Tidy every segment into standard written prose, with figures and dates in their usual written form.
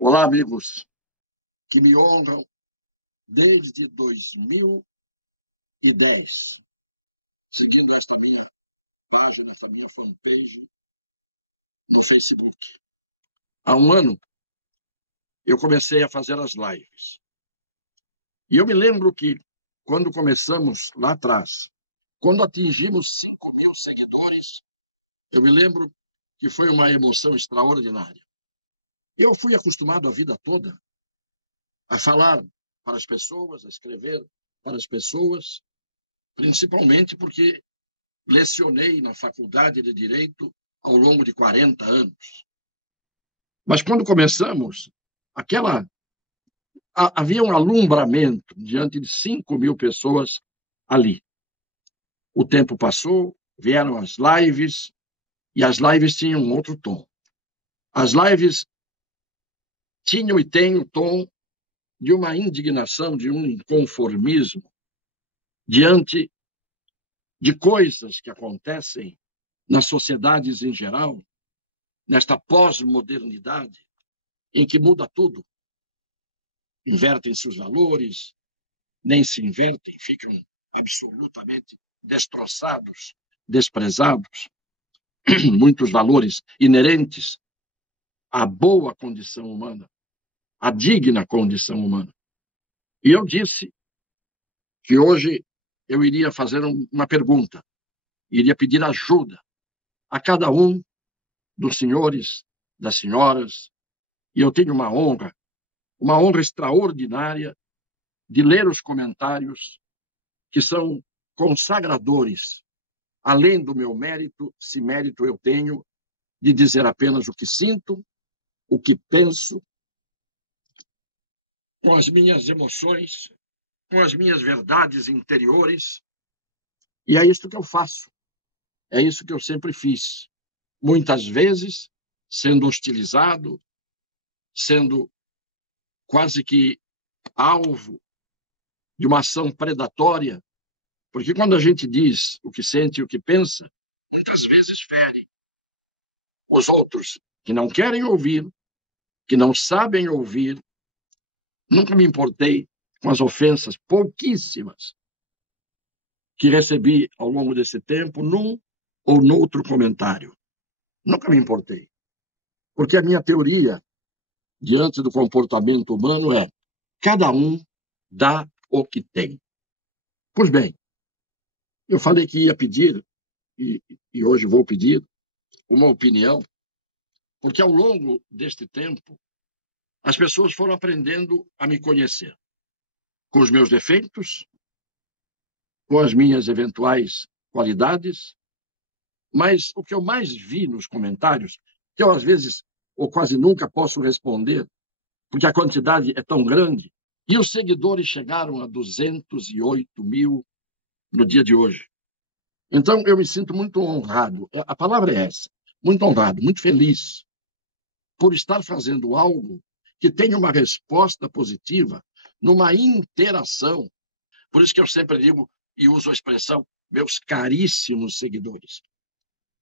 Olá, amigos que me honram desde 2010, seguindo esta minha página, esta minha fanpage no Facebook. Há um ano, eu comecei a fazer as lives. E eu me lembro que, quando começamos lá atrás, quando atingimos 5.000 seguidores, eu me lembro que foi uma emoção extraordinária. Eu fui acostumado a vida toda a falar para as pessoas, a escrever para as pessoas, principalmente porque lecionei na Faculdade de Direito ao longo de 40 anos. Mas quando começamos, havia um alumbramento diante de 5.000 pessoas ali. O tempo passou, vieram as lives, e as lives tinham um outro tom. As lives tinham e têm o tom de uma indignação, de um inconformismo diante de coisas que acontecem nas sociedades em geral, nesta pós-modernidade, em que muda tudo. Invertem-se os valores, nem se invertem, ficam absolutamente destroçados, desprezados. Muitos valores inerentes à boa condição humana, à digna condição humana. E eu disse que hoje eu iria fazer uma pergunta, iria pedir ajuda a cada um dos senhores, das senhoras, e eu tenho uma honra extraordinária de ler os comentários que são consagradores, além do meu mérito, se mérito eu tenho, de dizer apenas o que sinto, o que penso, com as minhas emoções, com as minhas verdades interiores. E é isso que eu faço. É isso que eu sempre fiz. Muitas vezes, sendo hostilizado, sendo quase que alvo de uma ação predatória, porque quando a gente diz o que sente e o que pensa, muitas vezes fere os outros que não querem ouvir, que não sabem ouvir. Nunca me importei com as ofensas pouquíssimas que recebi ao longo desse tempo, num ou noutro comentário. Nunca me importei. Porque a minha teoria diante do comportamento humano é: cada um dá o que tem. Pois bem, eu falei que ia pedir, e hoje vou pedir, uma opinião, porque ao longo deste tempo, as pessoas foram aprendendo a me conhecer, com os meus defeitos, com as minhas eventuais qualidades, mas o que eu mais vi nos comentários, que eu às vezes ou quase nunca posso responder, porque a quantidade é tão grande, e os seguidores chegaram a 208.000 no dia de hoje. Então, eu me sinto muito honrado, a palavra é essa, muito honrado, muito feliz por estar fazendo algo que tem uma resposta positiva numa interação. Por isso que eu sempre digo e uso a expressão, meus caríssimos seguidores.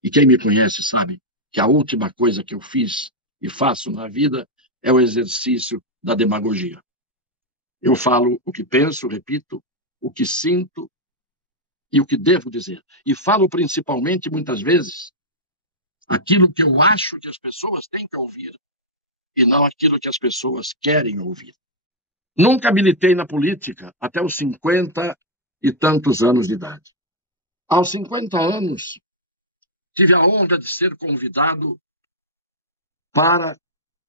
E quem me conhece sabe que a última coisa que eu fiz e faço na vida é o exercício da demagogia. Eu falo o que penso, repito, o que sinto e o que devo dizer. E falo principalmente, muitas vezes, aquilo que eu acho que as pessoas têm que ouvir e não aquilo que as pessoas querem ouvir. Nunca militei na política até os 50 e tantos anos de idade. Aos 50 anos, tive a honra de ser convidado para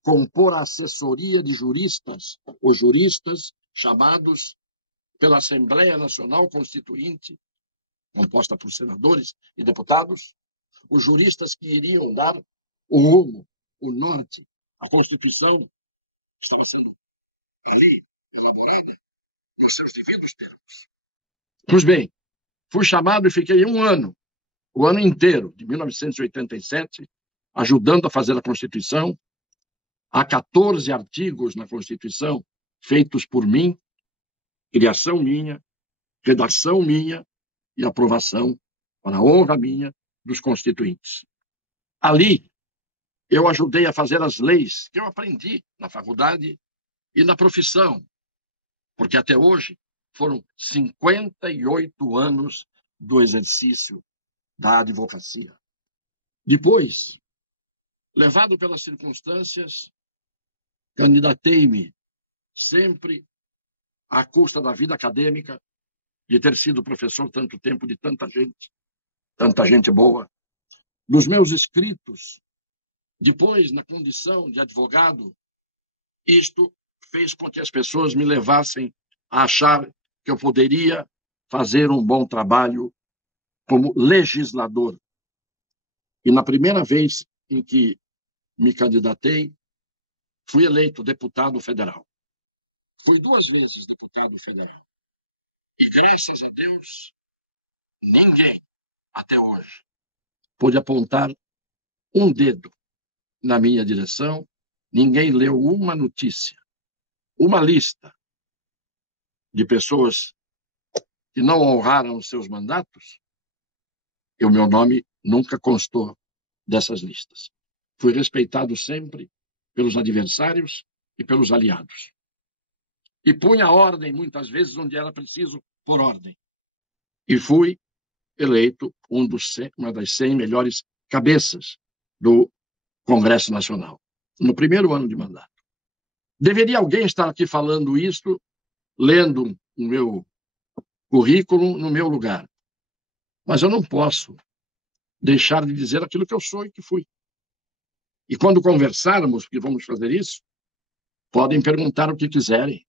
compor a assessoria de juristas, os juristas chamados pela Assembleia Nacional Constituinte, composta por senadores e deputados, os juristas que iriam dar o rumo, o norte. A Constituição estava sendo ali elaborada nos seus devidos termos. Pois bem, fui chamado e fiquei um ano, o ano inteiro, de 1987, ajudando a fazer a Constituição. Há 14 artigos na Constituição feitos por mim, criação minha, redação minha e aprovação, para a honra minha, dos constituintes. Ali, eu ajudei a fazer as leis que eu aprendi na faculdade e na profissão, porque até hoje foram 58 anos do exercício da advocacia. Depois, levado pelas circunstâncias, candidatei-me sempre à custa da vida acadêmica, de ter sido professor tanto tempo de tanta gente boa, dos meus escritos. Depois, na condição de advogado, isto fez com que as pessoas me levassem a achar que eu poderia fazer um bom trabalho como legislador. E na primeira vez em que me candidatei, fui eleito deputado federal. Fui 2 vezes deputado federal. E, graças a Deus, ninguém, até hoje, pôde apontar um dedo na minha direção, ninguém leu uma notícia, uma lista de pessoas que não honraram os seus mandatos, e o meu nome nunca constou dessas listas. Fui respeitado sempre pelos adversários e pelos aliados. E punha ordem, muitas vezes, onde era preciso pôr ordem. E fui eleito uma das 100 melhores cabeças do Congresso Nacional, no primeiro ano de mandato. Deveria alguém estar aqui falando isso, lendo o meu currículo no meu lugar. Mas eu não posso deixar de dizer aquilo que eu sou e que fui. E quando conversarmos que vamos fazer isso, podem perguntar o que quiserem,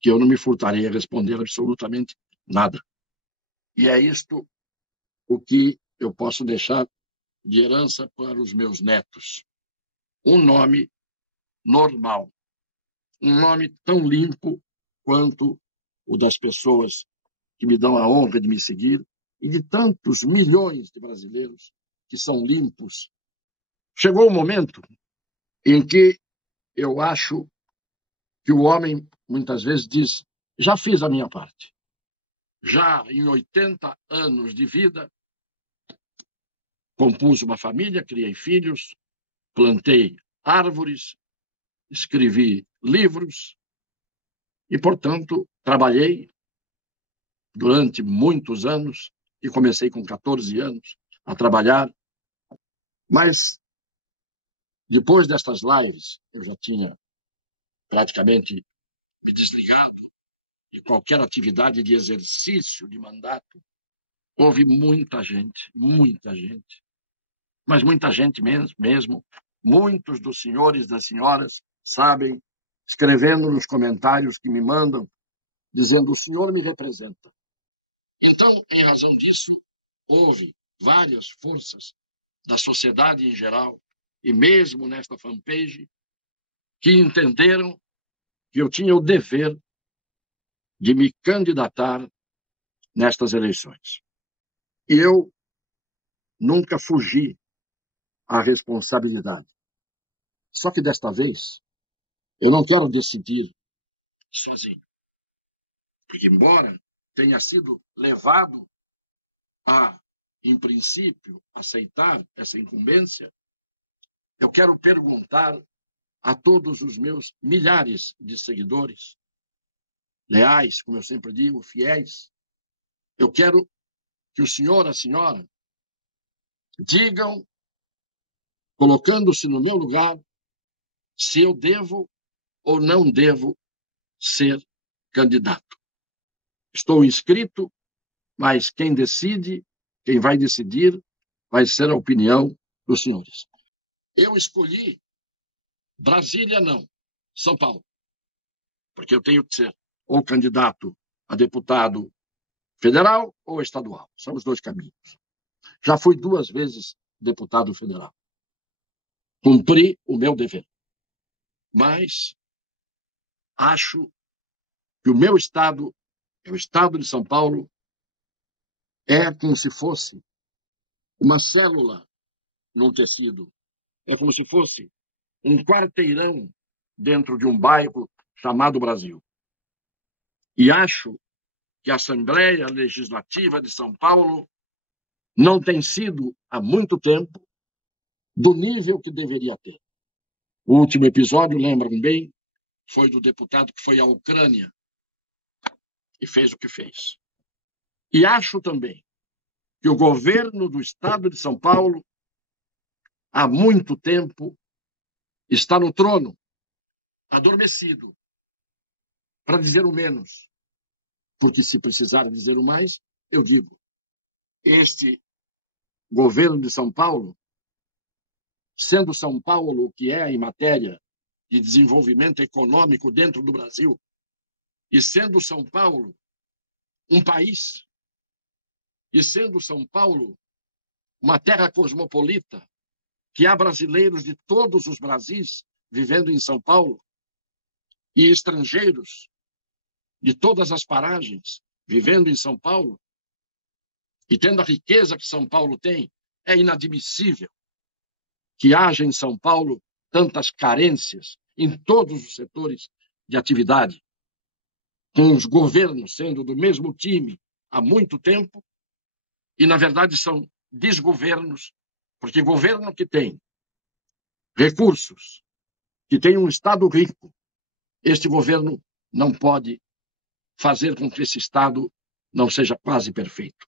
que eu não me furtarei a responder absolutamente nada. E é isto o que eu posso deixar de herança para os meus netos. Um nome normal, um nome tão limpo quanto o das pessoas que me dão a honra de me seguir e de tantos milhões de brasileiros que são limpos. Chegou o momento em que eu acho que o homem, muitas vezes, diz: já fiz a minha parte. Já em 80 anos de vida, compus uma família, criei filhos, plantei árvores, escrevi livros e, portanto, trabalhei durante muitos anos e comecei com 14 anos a trabalhar. Mas, depois destas lives, eu já tinha praticamente me desligado de qualquer atividade de exercício de mandato. Houve muita gente, mas muita gente mesmo. Muitos dos senhores e das senhoras sabem, escrevendo nos comentários que me mandam, dizendo: o senhor me representa. Então, em razão disso, houve várias forças da sociedade em geral, e mesmo nesta fanpage, que entenderam que eu tinha o dever de me candidatar nestas eleições. E eu nunca fugi à responsabilidade. Só que desta vez, eu não quero decidir sozinho. Porque, embora tenha sido levado a, em princípio, aceitar essa incumbência, eu quero perguntar a todos os meus milhares de seguidores, leais, como eu sempre digo, fiéis, eu quero que o senhor, a senhora, digam, colocando-se no meu lugar, se eu devo ou não devo ser candidato. Estou inscrito, mas quem decide, quem vai decidir, vai ser a opinião dos senhores. Eu escolhi Brasília, não, São Paulo, porque eu tenho que ser ou candidato a deputado federal ou estadual. São os 2 caminhos. Já fui 2 vezes deputado federal. Cumpri o meu dever. Mas acho que o meu estado, o estado de São Paulo, é como se fosse uma célula num tecido. É como se fosse um quarteirão dentro de um bairro chamado Brasil. E acho que a Assembleia Legislativa de São Paulo não tem sido, há muito tempo, do nível que deveria ter. O último episódio, lembram bem, foi do deputado que foi à Ucrânia e fez o que fez. E acho também que o governo do Estado de São Paulo, há muito tempo, está no trono, adormecido, para dizer o menos. Porque se precisar dizer o mais, eu digo, este governo de São Paulo, sendo São Paulo o que é em matéria de desenvolvimento econômico dentro do Brasil, e sendo São Paulo um país, e sendo São Paulo uma terra cosmopolita, que há brasileiros de todos os Brasis vivendo em São Paulo, e estrangeiros de todas as paragens vivendo em São Paulo, e tendo a riqueza que São Paulo tem, é inadmissível que haja em São Paulo tantas carências em todos os setores de atividade, com os governos sendo do mesmo time há muito tempo, e, na verdade, são desgovernos, porque governo que tem recursos, que tem um Estado rico, este governo não pode fazer com que esse Estado não seja quase perfeito,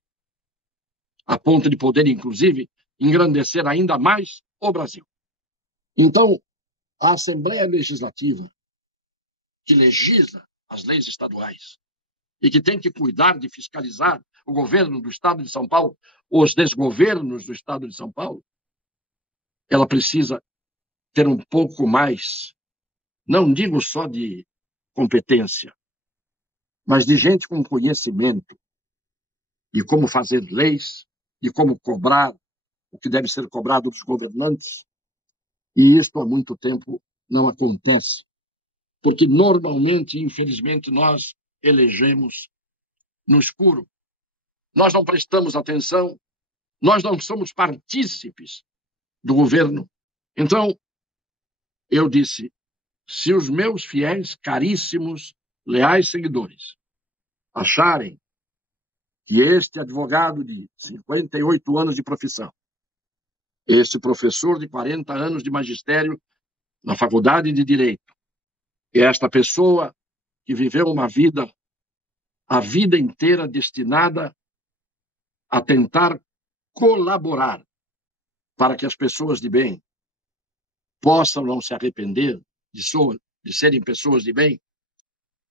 a ponto de poder, inclusive, engrandecer ainda mais o Brasil. Então, a Assembleia Legislativa, que legisla as leis estaduais e que tem que cuidar de fiscalizar o governo do Estado de São Paulo, os desgovernos do Estado de São Paulo, ela precisa ter um pouco mais, não digo só de competência, mas de gente com conhecimento de como fazer leis, de como cobrar o que deve ser cobrado dos governantes. E isto há muito tempo não acontece, porque normalmente, infelizmente, nós elegemos no escuro. Nós não prestamos atenção, nós não somos partícipes do governo. Então, eu disse, se os meus fiéis, caríssimos, leais seguidores acharem que este advogado de 58 anos de profissão, este professor de 40 anos de magistério na Faculdade de Direito, e esta pessoa que viveu uma vida, a vida inteira destinada a tentar colaborar para que as pessoas de bem possam não se arrepender de serem pessoas de bem,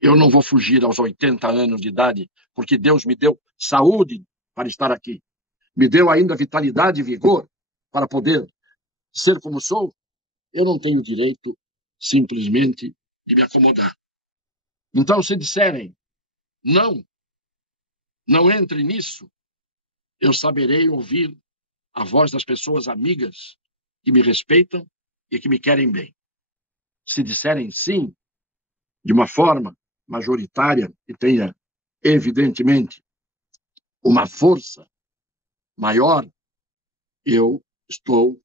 eu não vou fugir aos 80 anos de idade, porque Deus me deu saúde para estar aqui. Me deu ainda vitalidade e vigor para poder ser como sou. Eu não tenho direito simplesmente de me acomodar. Então, se disserem, não, não entre nisso, eu saberei ouvir a voz das pessoas amigas que me respeitam e que me querem bem. Se disserem sim, de uma forma majoritária e tenha, evidentemente, uma força maior, eu estou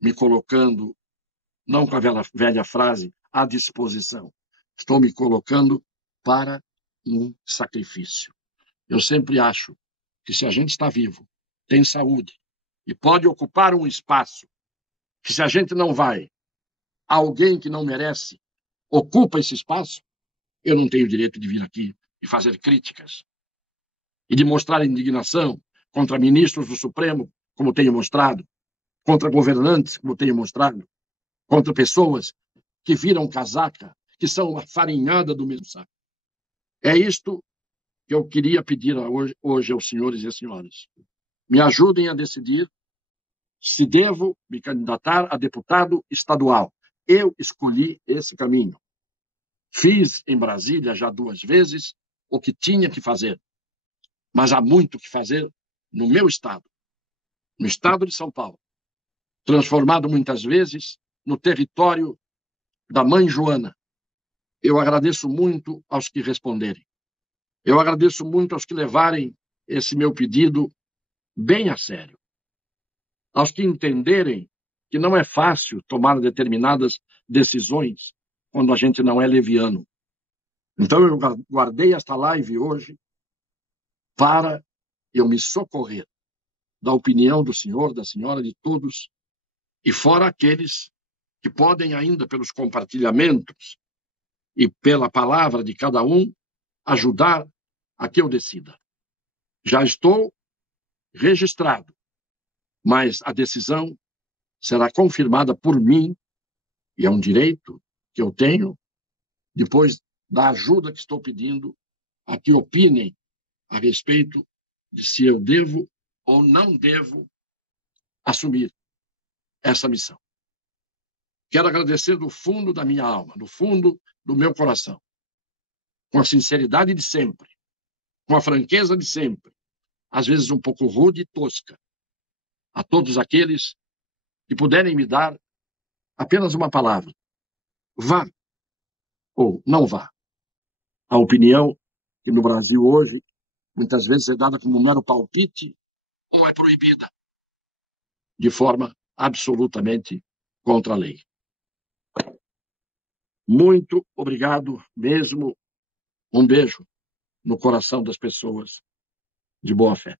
me colocando, não com a velha frase, à disposição. Estou me colocando para um sacrifício. Eu sempre acho que se a gente está vivo, tem saúde e pode ocupar um espaço, que se a gente não vai, alguém que não merece ocupa esse espaço, eu não tenho direito de vir aqui e fazer críticas e de mostrar indignação contra ministros do Supremo, como tenho mostrado, contra governantes, como tenho mostrado, contra pessoas que viram casaca, que são uma farinhada do mesmo saco. É isto que eu queria pedir hoje aos senhores e às senhoras. Me ajudem a decidir se devo me candidatar a deputado estadual. Eu escolhi esse caminho. Fiz em Brasília já 2 vezes o que tinha que fazer, mas há muito que fazer no meu estado, no estado de São Paulo, transformado muitas vezes no território da mãe Joana. Eu agradeço muito aos que responderem. Eu agradeço muito aos que levarem esse meu pedido bem a sério. Aos que entenderem que não é fácil tomar determinadas decisões quando a gente não é leviano. Então, eu guardei esta live hoje para eu me socorrer da opinião do senhor, da senhora, de todos, e fora aqueles que podem ainda, pelos compartilhamentos e pela palavra de cada um, ajudar a que eu decida. Já estou registrado, mas a decisão será confirmada por mim, e é um direito que eu tenho, depois da ajuda que estou pedindo a que opinem a respeito de se eu devo ou não devo assumir essa missão. Quero agradecer do fundo da minha alma, do fundo do meu coração, com a sinceridade de sempre, com a franqueza de sempre, às vezes um pouco rude e tosca, a todos aqueles que puderem me dar apenas uma palavra: vá ou não vá. A opinião que no Brasil hoje muitas vezes é dada como um mero palpite ou é proibida de forma absolutamente contra a lei. Muito obrigado mesmo. Um beijo no coração das pessoas de boa fé.